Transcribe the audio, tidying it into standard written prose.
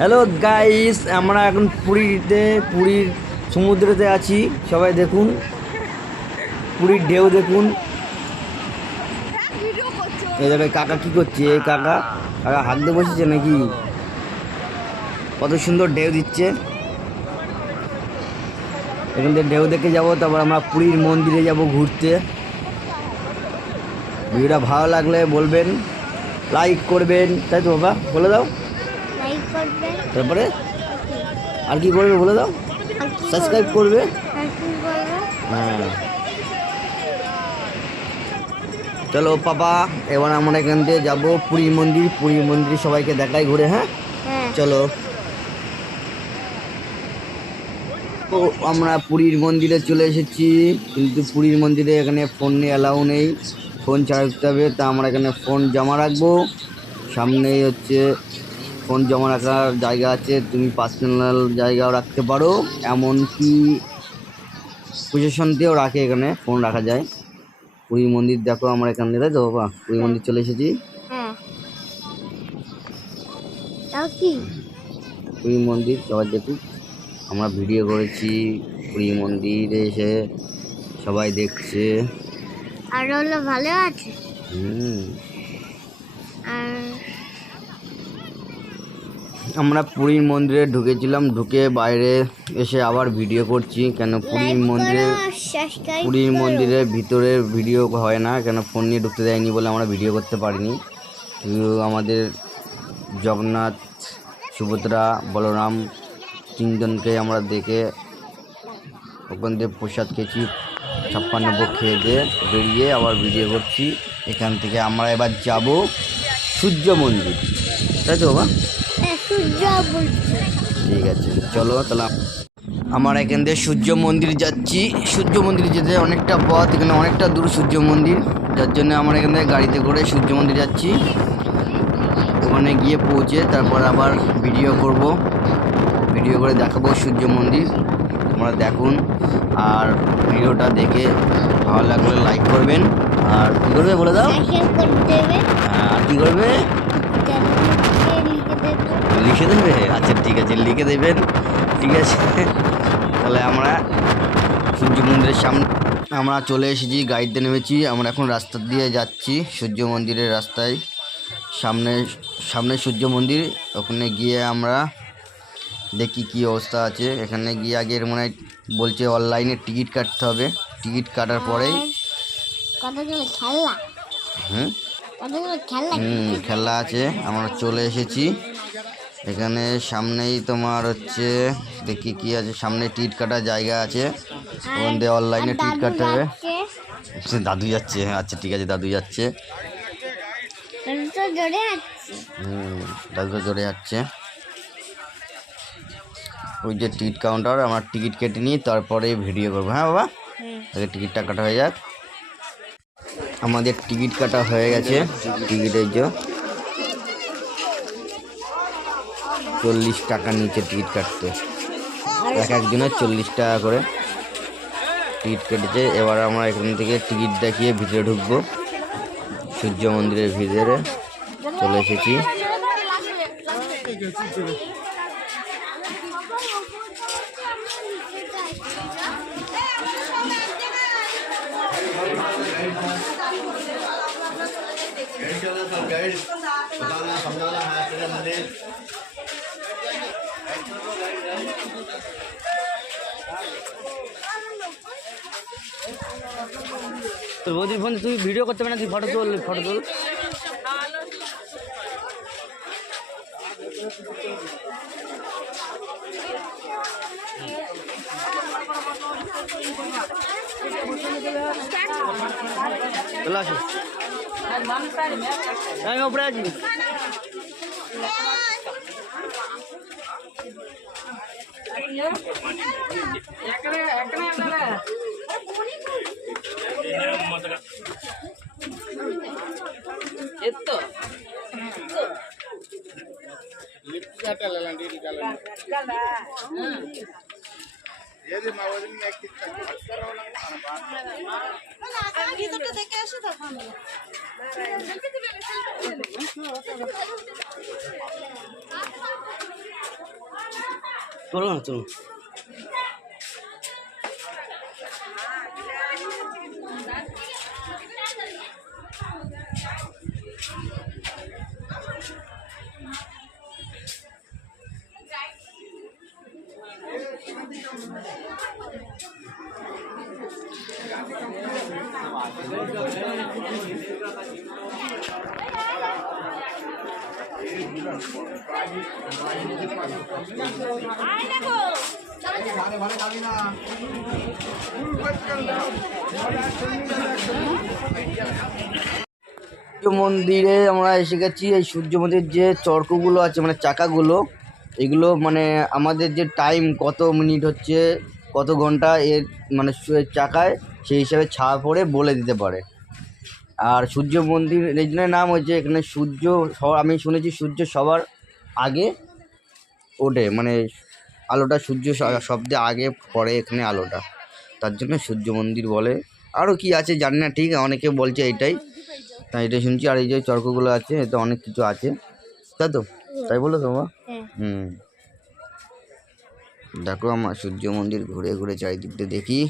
Hello guys, আমরা এখন পুরীর সমুদ্রেতে আছি। সবাই দেখুন, পুরীর ঢেউ দেখুন। এই জায়গায় কাকা কি করছে? এই কাকা হাত দিয়ে বসেছে নাকি? কত সুন্দর ঢেউ দিচ্ছে। এখান থেকে ঢেউ দেখে যাবো, তারপর আমরা পুরীর মন্দিরে যাব ঘুরতে। ভিডিওটা ভালো লাগলে বলবেন, লাইক করবেন, তাই তো বাবা? বলে দাও। তারপরে আর কি করবে বলে দাও। সাবস্ক্রাইব করবে। হ্যাঁ, চলো পাপা, এবার আমরা এখান থেকে যাবো পুরীর মন্দির সবাইকে দেখাই ঘুরে। হ্যাঁ চলো। তো আমরা পুরীর মন্দিরে চলে এসেছি, কিন্তু পুরীর মন্দিরে এখানে ফোন নিয়ে অ্যালাউ নেই, ফোন চালাতে হবে। তা আমরা এখানে ফোন জমা রাখবো। সামনেই হচ্ছে ফোন জমা রাখার জায়গা আছে, তুমি পার্সোনাল জায়গাও রাখতে পারো, এমনকি পজিশনতেও রাখে, এখানে ফোন রাখা যায়। পুরীর মন্দির দেখো আমরা এখান থেকে, তাই তো বাবা? পুরীর মন্দির চলে এসেছি। পুরীর মন্দির সবাই দেখুক, আমরা ভিডিও করেছি পুরীর মন্দিরে এসে, সবাই দেখছে। আর হলো ভালো আছে। আমরা পুরীর মন্দিরে ঢুকেছিলাম, ঢুকে বাইরে এসে আবার ভিডিও করছি। কেন পুরীর মন্দিরের ভিতরের ভিডিও হয় না, কেন ফোন নিয়ে ঢুকতে দেয়নি বলে আমরা ভিডিও করতে পারিনি। কিন্তু আমাদের জগন্নাথ, সুভদ্রা, বলরাম তিনজনকে আমরা দেখে ওখান থেকে প্রসাদ খেয়েছি, 56 ভোগ খেয়ে দিয়ে বেরিয়ে আবার ভিডিও করছি। এখান থেকে আমরা এবার যাব সূর্য মন্দির, তাই তো বাবা? ঠিক আছে, চলো তাহলে। আমরা এখান থেকে সূর্য মন্দির যাচ্ছি। সূর্য মন্দির যেতে অনেকটা পথ, এখানে অনেকটা দূর সূর্য মন্দির, যার জন্য আমরা এখান থেকে গাড়িতে করে সূর্য মন্দির যাচ্ছি। ওখানে গিয়ে পৌঁছে তারপর আবার ভিডিও করব, ভিডিও করে দেখাবো সূর্য মন্দির। তোমরা দেখুন, আর ভিডিওটা দেখে ভালো লাগলে লাইক করবেন। আর কী করবে বলে দাও। আর কী করবে? লিখে দেবে? আচ্ছা ঠিক আছে, লিখে দেবেন। ঠিক আছে, তাহলে আমরা সূর্য মন্দিরের সামনে আমরা চলে এসেছি, গাড়িতে নেমেছি। আমরা এখন রাস্তা দিয়ে যাচ্ছি সূর্য মন্দিরের রাস্তায়। সামনে সূর্য মন্দির, ওখানে গিয়ে আমরা দেখি কি অবস্থা আছে। এখানে গিয়ে আগের মনে হয় বলছে অনলাইনে টিকিট কাটতে হবে, টিকিট কাটার পরেই খেলা আছে। আমরা চলে এসেছি এখানে, সামনেই তোমার হচ্ছে দেখি কি আছে, সামনে টিকিট কাটার জায়গা আছে, ওখান দিয়ে অনলাইনে টিকিট কাটতে হবে। দাদু যাচ্ছে, আচ্ছা ঠিক আছে, দাদু যাচ্ছে। দাদু তো জোরে যাচ্ছে। ওই যে টিকিট কাউন্টার, আমরা টিকিট কেটে নিই, তারপরে ভিডিও করবো। হ্যাঁ বাবা, আগে টিকিটটা কাটা হয়ে যাক। আমাদের টিকিট কাটা হয়ে গেছে। টিকিটের যে 40 টাকা নিচে টিকিট কাটতে, একজনের 40 টাকা করে টিকিট কেটেছে। এবার আমরা এখান থেকে টিকিট দেখিয়ে ভিতরে ঢুকবো। সূর্য মন্দিরের ভিতরে চলে এসেছি। তোর বৌদির ফোন তুই ভিডিও করতে পারে না, তুই ফটো তোল। চলে আসো, আমি উপরে আছি। চলো না চলো। সূর্য মন্দিরে আমরা এসে গেছি। এই সূর্য মন্দিরের যে চরকগুলো আছে মানে চাকাগুলো, এগুলো মানে আমাদের যে টাইম কত মিনিট হচ্ছে কত ঘন্টা এর মানে চাকায় সেই হিসাবে ছায়া পড়ে বলে দিতে পারে। আর সূর্য মন্দির এই জন্য নাম হয়েছে, এখানে সূর্য আমি শুনেছি সূর্য সবার আগে ওঠে, মানে আলোটা সূর্য সবচেয়ে আগে পড়ে এখানে আলোটা, তার জন্য সূর্য মন্দির বলে। আরও কি আছে জানি না ঠিক, অনেকে বলছে এইটাই, তাই এটাই শুনছি। আর এই যে চরকগুলো আছে এতে অনেক কিছু আছে, তাই তো? তাই বলো তোমার? দেখো আমার সূর্য মন্দির ঘুরে ঘুরে চারিদিক দিয়ে দেখি।